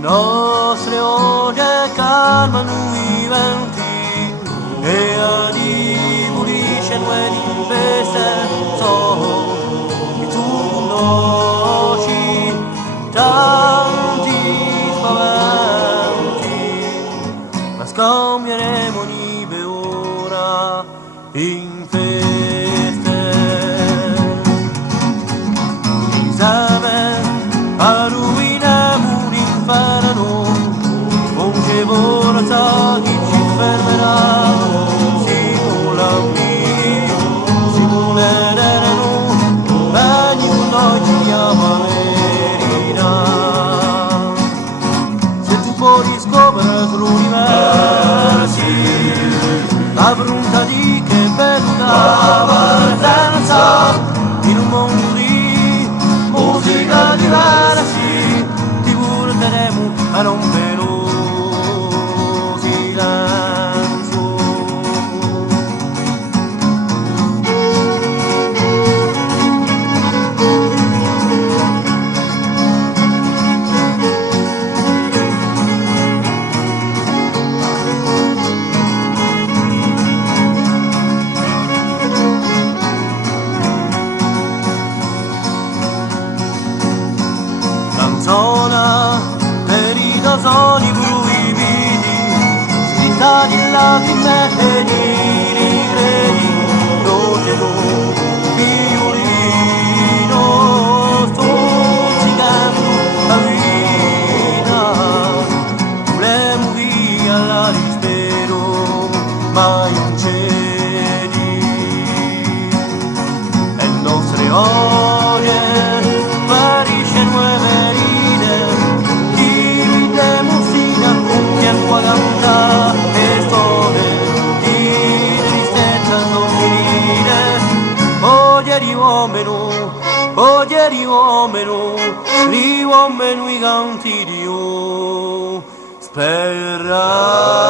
nostre oggi calmano i venti e adibulisce noi tempeste so che tu conosci tanti spaventi ma scambieremo nive ora in feste Isabel a ruiniamo l'inferno non c'è volontà che ci fermerà la volontà di che bella partenza in un mondo di musica diversa ti porteremo a rompere lo silenzio zona ferita sono i proibiti scritta di lacrime e di rigreti roteto violino stuzzicando la vita volemo via la dispero mai non cedi e le nostre ore parisce nuove riuomeno i canti di Dio sperare